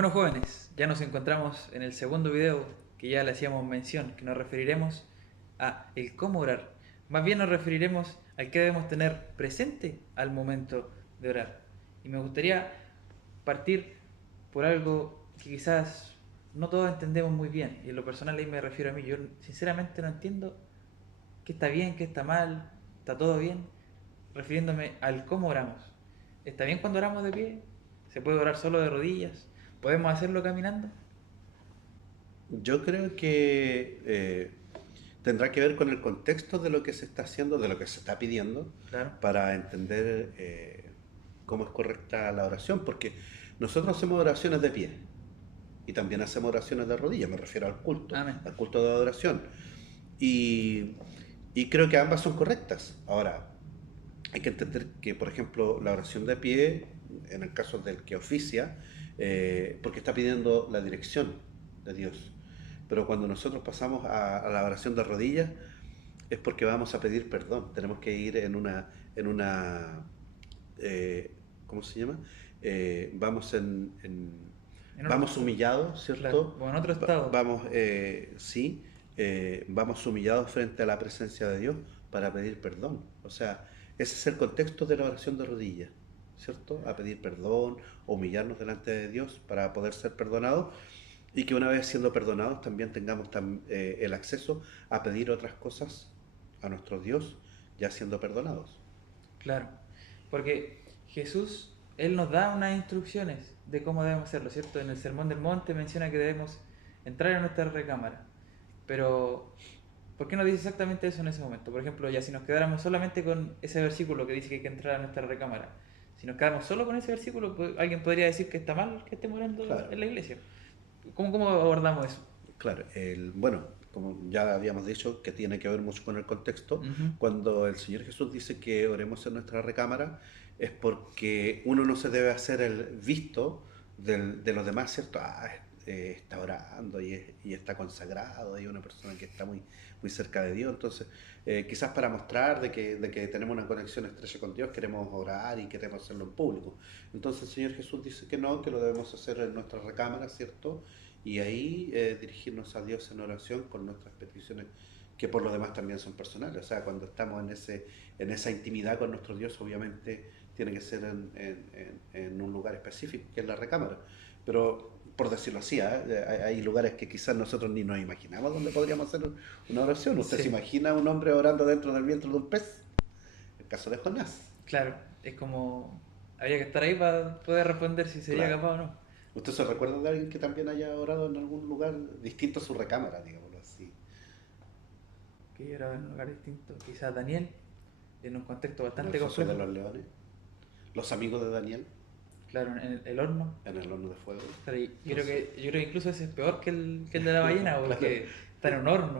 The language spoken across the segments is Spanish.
Bueno, jóvenes, ya nos encontramos en el segundo video que ya le hacíamos mención, que nos referiremos a el cómo orar. Más bien nos referiremos al que debemos tener presente al momento de orar. Y me gustaría partir por algo que quizás no todos entendemos muy bien. Y en lo personal ahí me refiero a mí. Yo sinceramente no entiendo qué está bien, qué está mal, está todo bien, refiriéndome al cómo oramos. ¿Está bien cuando oramos de pie? ¿Se puede orar solo de rodillas? ¿Podemos hacerlo caminando? Yo creo que tendrá que ver con el contexto de lo que se está haciendo, de lo que se está pidiendo, Claro. para entender cómo es correcta la oración, porque nosotros hacemos oraciones de pie y también hacemos oraciones de rodillas, me refiero Amén. al culto de adoración. Y, y creo que ambas son correctas. Ahora, hay que entender que, por ejemplo, la oración de pie, en el caso del que oficia, porque está pidiendo la dirección de Dios. Pero cuando nosotros pasamos a la oración de rodillas, es porque vamos a pedir perdón. Tenemos que ir en una eh, ¿cómo se llama? Vamos En otro, vamos humillados, claro, ¿cierto? o en otro estado. Vamos, sí, vamos humillados frente a la presencia de Dios para pedir perdón. O sea, ese es el contexto de la oración de rodillas, ¿cierto? A pedir perdón, humillarnos delante de Dios para poder ser perdonados y que una vez siendo perdonados también tengamos el acceso a pedir otras cosas a nuestro Dios ya siendo perdonados. Claro. Porque Jesús, Él nos da unas instrucciones de cómo debemos hacerlo, ¿cierto? En el Sermón del Monte menciona que debemos entrar en nuestra recámara. Pero, ¿por qué no dice exactamente eso en ese momento? Por ejemplo, ya si nos quedáramos solamente con ese versículo que dice que hay que entrar a nuestra recámara, si nos quedamos solo con ese versículo, pues, alguien podría decir que está mal que estemos orando Claro, en la iglesia. ¿Cómo abordamos eso? claro. Bueno, como ya habíamos dicho, que tiene que ver mucho con el contexto, Ujú. cuando el Señor Jesús dice que oremos en nuestra recámara, es porque uno no se debe hacer el visto de los demás, ¿cierto? Está orando y está consagrado, y una persona que está muy cerca de Dios. Entonces, quizás para mostrar de que tenemos una conexión estrecha con Dios, queremos orar y queremos hacerlo en público. Entonces el Señor Jesús dice que no, que lo debemos hacer en nuestra recámara, ¿cierto? Y ahí dirigirnos a Dios en oración con nuestras peticiones, que por lo demás también son personales. O sea, cuando estamos en esa intimidad con nuestro Dios, obviamente tiene que ser en un lugar específico, que es la recámara. Pero, por decirlo así, hay lugares que quizás nosotros ni nos imaginamos donde podríamos hacer una oración. ¿Usted se Sí, imagina a un hombre orando dentro del vientre de un pez? El caso de Jonás. claro. Es como, habría que estar ahí para poder responder si sería Claro. capaz o no. ¿Usted se recuerda de alguien que también haya orado en algún lugar distinto a su recámara, digámoslo así? Que era en un lugar distinto. Quizás Daniel, en un contexto En el bastante foso de complejo. los leones, los amigos de Daniel, Claro, en el horno. en el horno de fuego. Claro, y No sé. yo creo que incluso ese es peor que el de la ballena, Claro. porque está en un horno.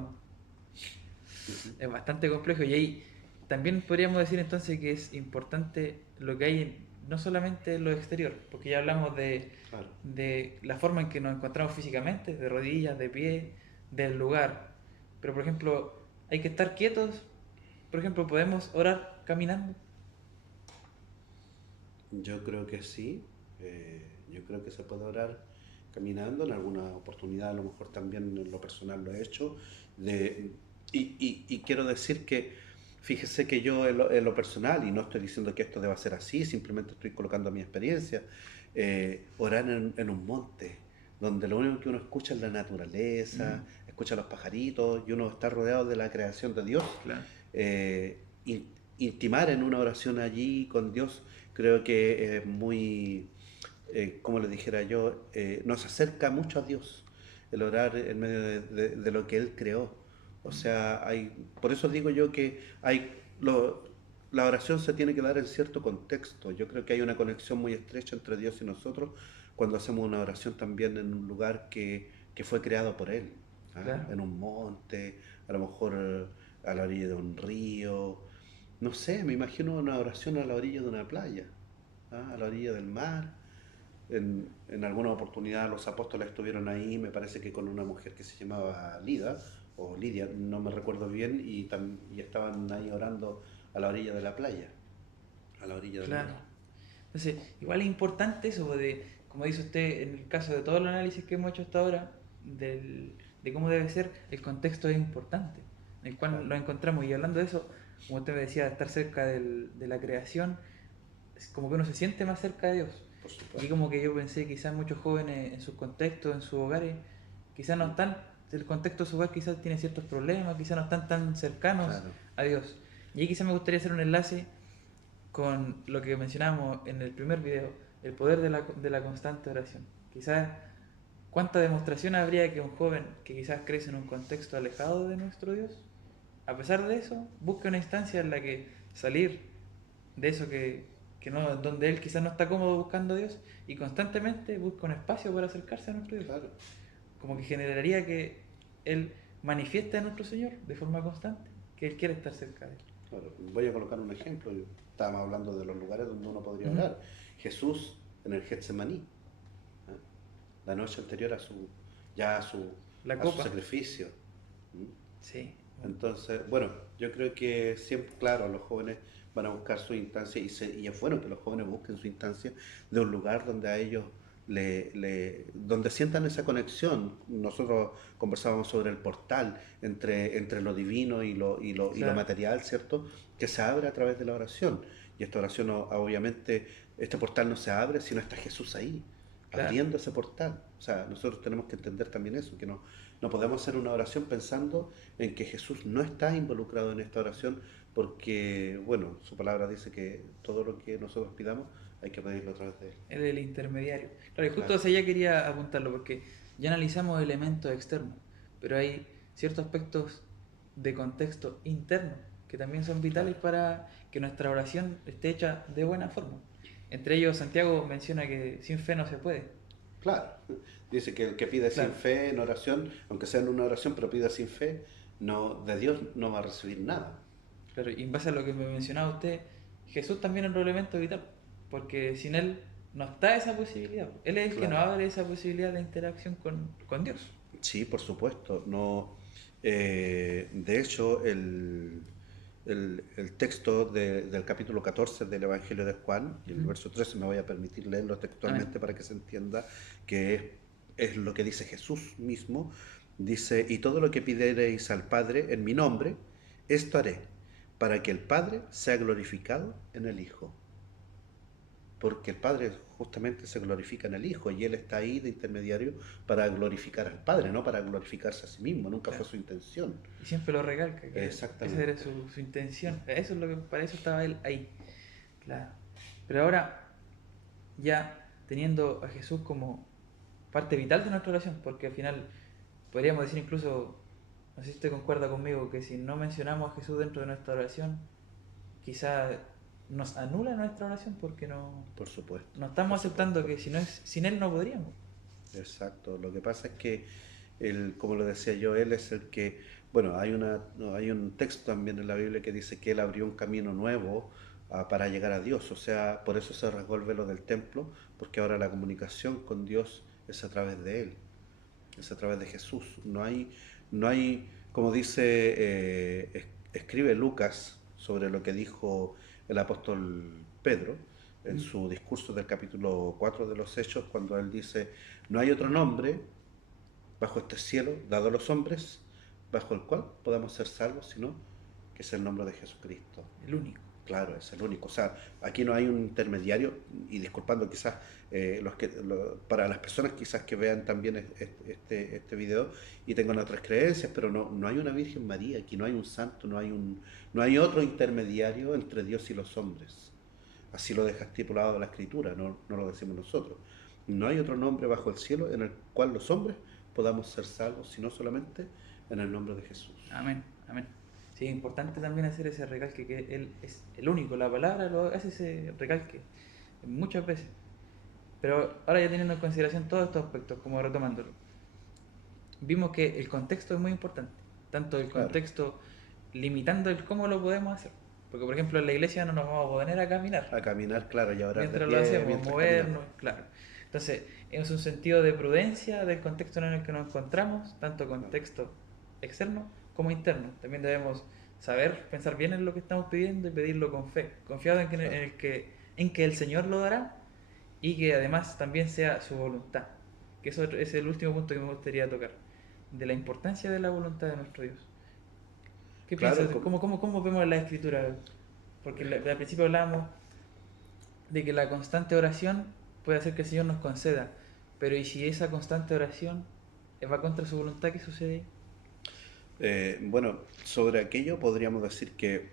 Ujú. Es bastante complejo. Y ahí también podríamos decir entonces que es importante lo que hay no solamente en lo exterior, porque ya hablamos Claro. de la forma en que nos encontramos físicamente, de rodillas, de pie, del lugar. Pero por ejemplo, hay que estar quietos. Por ejemplo, podemos orar caminando. Yo creo que sí. Yo creo que se puede orar caminando. En alguna oportunidad, a lo mejor también en lo personal lo he hecho. De, y quiero decir que, fíjese que yo en lo personal, y no estoy diciendo que esto deba ser así, simplemente estoy colocando mi experiencia, orar en un monte, donde lo único que uno escucha es la Mm, naturaleza, escucha los pajaritos, y uno está rodeado de la creación de Dios. claro. Intimar en una oración allí con Dios, creo que es muy, como le dijera yo, nos acerca mucho a Dios, el orar en medio de lo que Él creó. O sea, por eso digo yo que la oración se tiene que dar en cierto contexto. Yo creo que hay una conexión muy estrecha entre Dios y nosotros cuando hacemos una oración también en un lugar que fue creado por Él. ¿Ah? Claro. En un monte, a lo mejor a la orilla de un río. No sé, me imagino una oración a la orilla de una playa, ¿ah? A la orilla del mar. En alguna oportunidad los apóstoles estuvieron ahí, me parece que con una mujer que se llamaba Lida, o Lidia, no me recuerdo bien, y estaban ahí orando a la orilla de la playa, a la orilla del mar. Claro. Entonces, igual es importante eso de como dice usted, en el caso de todo el análisis que hemos hecho hasta ahora, de cómo debe ser, el contexto es importante, en el cual Claro, lo encontramos. Y hablando de eso, como usted me decía, de estar cerca de la creación, es como que uno se siente más cerca de Dios. por Y supuesto. como que yo pensé, quizás muchos jóvenes en sus contextos, en sus hogares, quizás no están, el contexto de su hogar quizás tiene ciertos problemas, quizás no están tan cercanos Claro, a Dios. Y ahí quizás me gustaría hacer un enlace con lo que mencionábamos en el primer video, el poder de la constante oración. Quizás, ¿cuánta demostración habría que un joven que quizás crece en un contexto alejado de nuestro Dios, a pesar de eso, busque una instancia en la que salir de eso que no, donde él quizás no está cómodo buscando a Dios y constantemente busca un espacio para acercarse a nuestro Dios? claro, Como que generaría que él manifieste a nuestro Señor de forma constante, que él quiere estar cerca de él. claro. Voy a colocar un ejemplo. Estábamos hablando de los lugares donde uno podría Ujú. orar. Jesús en el Getsemaní, ¿eh? La noche anterior ya La a su copa, sacrificio. ¿Mm? sí. Entonces, bueno, yo creo que siempre, claro, los jóvenes van a buscar su instancia y es bueno que los jóvenes busquen su instancia de un lugar donde a ellos donde sientan esa conexión. Nosotros conversábamos sobre el portal entre lo divino y lo Claro, material, ¿cierto? Que se abre a través de la oración. Y esta oración, obviamente, este portal no se abre si no está Jesús ahí, claro. abriendo ese portal. O sea, nosotros tenemos que entender también eso, que no podemos hacer una oración pensando en que Jesús no está involucrado en esta oración porque, bueno, su palabra dice que todo lo que nosotros pidamos hay que pedirlo a través de Él. Él es el intermediario. Claro, y justo Claro, hacia allá quería apuntarlo, porque ya analizamos elementos externos, pero hay ciertos aspectos de contexto interno que también son vitales claro, para que nuestra oración esté hecha de buena forma. Entre ellos, Santiago menciona que sin fe no se puede. claro. Dice que el que pide sin Claro, fe en oración, aunque sea en una oración, pero pida sin fe, no, de Dios no va a recibir nada. claro, y en base a lo que me mencionaba usted, Jesús también es un elemento vital, porque sin Él no está esa posibilidad. Él es el que nos Claro. abre esa posibilidad de interacción con Dios. Sí, por supuesto. No, de hecho, el texto del capítulo 14 del Evangelio de Juan, y el Ujú. verso 13, me voy a permitir leerlo Amén. textualmente para que se entienda que es lo que dice Jesús mismo. Dice, y todo lo que pidiereis al Padre en mi nombre, esto haré, para que el Padre sea glorificado en el Hijo. Porque el Padre justamente se glorifica en el Hijo y Él está ahí de intermediario para glorificar al Padre, no para glorificarse a sí mismo, nunca fue Claro. su intención. Y siempre lo recalca, que esa era Exactamente, su intención. Eso es lo que, para eso estaba él ahí. Claro. Pero ahora, ya teniendo a Jesús como parte vital de nuestra oración, porque al final podríamos decir incluso, no sé si usted concuerda conmigo, que si no mencionamos a Jesús dentro de nuestra oración, quizá nos anula nuestra oración porque por supuesto, no estamos por aceptando supuesto. que si no es, sin Él no podríamos. Exacto. Lo que pasa es que, como lo decía yo, Él es el que, bueno, no, hay un texto también en la Biblia que dice que Él abrió un camino nuevo para llegar a Dios. O sea, por eso se rasgó el velo del templo, porque ahora la comunicación con Dios es a través de Él. Es a través de Jesús. No hay, como dice, escribe Lucas sobre lo que dijo el apóstol Pedro en Mm. su discurso del capítulo 4 de los Hechos, cuando él dice, no hay otro nombre bajo este cielo dado a los hombres bajo el cual podamos ser salvos, sino que es el nombre de Jesucristo. El único. Claro, es el único. O sea, aquí no hay un intermediario, y disculpando quizás para las personas quizás que vean también este video y tengan otras creencias, pero no hay una Virgen María, aquí no hay un santo, no hay otro intermediario entre Dios y los hombres. Así lo deja estipulado la Escritura, no lo decimos nosotros. No hay otro nombre bajo el cielo en el cual los hombres podamos ser salvos, sino solamente en el nombre de Jesús. Amén, amén. Sí, es importante también hacer ese recalque, que Él es el único, la palabra lo hace ese recalque muchas veces. Pero ahora ya teniendo en consideración todos estos aspectos, como retomándolo, vimos que el contexto es muy importante, tanto el Claro, contexto limitando el cómo lo podemos hacer. Porque, por ejemplo, en la iglesia no nos vamos a poner a caminar a caminar, claro, y a orar de mientras lo pie hacemos, mientras caminamos. movernos, claro. Entonces, es un sentido de prudencia del contexto en el que nos encontramos, tanto Claro, contexto externo como interno. También debemos saber, pensar bien en lo que estamos pidiendo y pedirlo con fe, confiado en que, claro, en que el Señor lo dará y que además también sea su voluntad. Que eso es el último punto que me gustaría tocar, de la importancia de la voluntad de nuestro Dios. ¿Qué Claro, piensas? ¿Cómo vemos la escritura? Porque al principio hablábamos de que la constante oración puede hacer que el Señor nos conceda, pero ¿y si esa constante oración va contra su voluntad? ¿Qué sucede ahí? bueno, sobre aquello podríamos decir que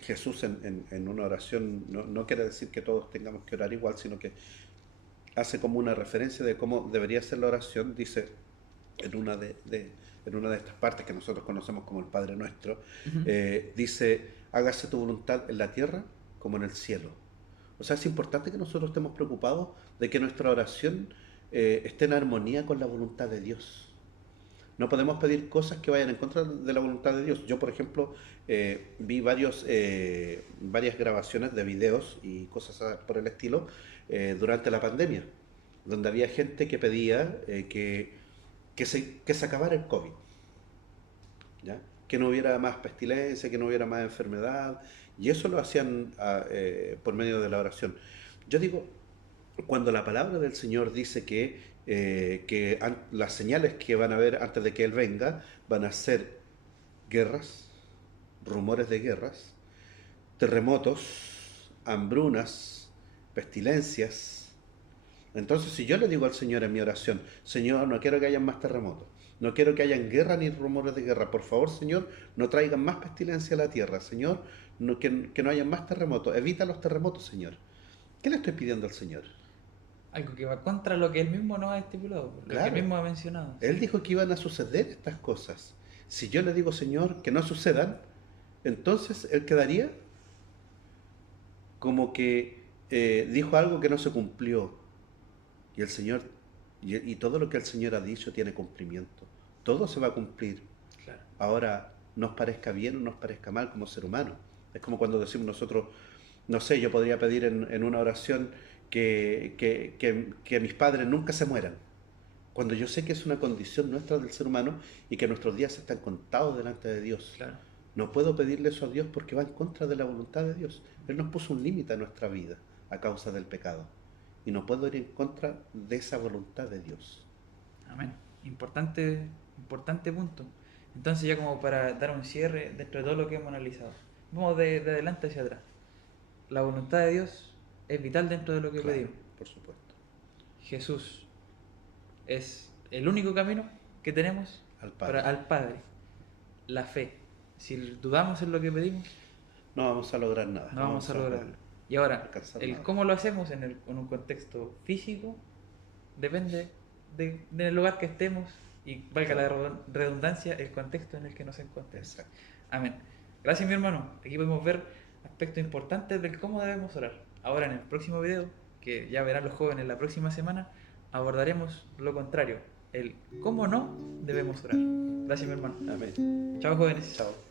Jesús en una oración no quiere decir que todos tengamos que orar igual, sino que hace como una referencia de cómo debería ser la oración. Dice en en una de estas partes que nosotros conocemos como el Padre Nuestro, Ujú. dice, hágase tu voluntad en la tierra como en el cielo. O sea, es importante que nosotros estemos preocupados de que nuestra oración esté en armonía con la voluntad de Dios. No podemos pedir cosas que vayan en contra de la voluntad de Dios. Yo, por ejemplo, vi varias grabaciones de videos y cosas por el estilo durante la pandemia, donde había gente que pedía que se acabara el COVID, ¿ya? Que no hubiera más pestilencia, que no hubiera más enfermedad, y eso lo hacían por medio de la oración. Yo digo, cuando la palabra del Señor dice que las señales que van a haber antes de que Él venga van a ser guerras, rumores de guerras, terremotos, hambrunas, pestilencias. Entonces, si yo le digo al Señor en mi oración, Señor, no quiero que haya más terremotos, no quiero que hayan guerra ni rumores de guerra, por favor, Señor, no traigan más pestilencia a la tierra, Señor, que no haya más terremotos, evita los terremotos, Señor. ¿Qué le estoy pidiendo al Señor? Algo que va contra lo que él mismo nos ha estipulado, lo que él Claro, mismo ha mencionado. Él dijo que iban a suceder estas cosas. Si yo le digo, Señor, que no sucedan, entonces Él quedaría como que dijo algo que no se cumplió. Y el Señor, y todo lo que el Señor ha dicho tiene cumplimiento. Todo se va a cumplir. Claro. Ahora, nos parezca bien o nos parezca mal como ser humano. Es como cuando decimos nosotros, no sé, yo podría pedir en una oración que mis padres nunca se mueran. Cuando yo sé que es una condición nuestra del ser humano y que nuestros días están contados delante de Dios. Claro. No puedo pedirle eso a Dios porque va en contra de la voluntad de Dios. Él nos puso un límite a nuestra vida a causa del pecado. Y no puedo ir en contra de esa voluntad de Dios. Amén. Importante punto. Entonces ya como para dar un cierre dentro de todo lo que hemos analizado. Vamos de adelante hacia atrás. La voluntad de Dios es vital dentro de lo que Claro, pedimos. por supuesto. Jesús es el único camino que tenemos Al Padre. al Padre. La fe. Si dudamos en lo que pedimos, No vamos a lograr nada. no vamos a lograrlo. Y ahora, alcanzar el nada. cómo lo hacemos en un contexto físico depende del lugar que estemos y valga la redundancia, el contexto en el que nos encontremos. Exacto. Amén. Gracias, mi hermano. Aquí podemos ver aspectos importantes del cómo debemos orar. Ahora, en el próximo video, que ya verán los jóvenes la próxima semana, abordaremos lo contrario, el cómo no debemos orar. Gracias, mi hermano. Amén. Chao, jóvenes. Chao.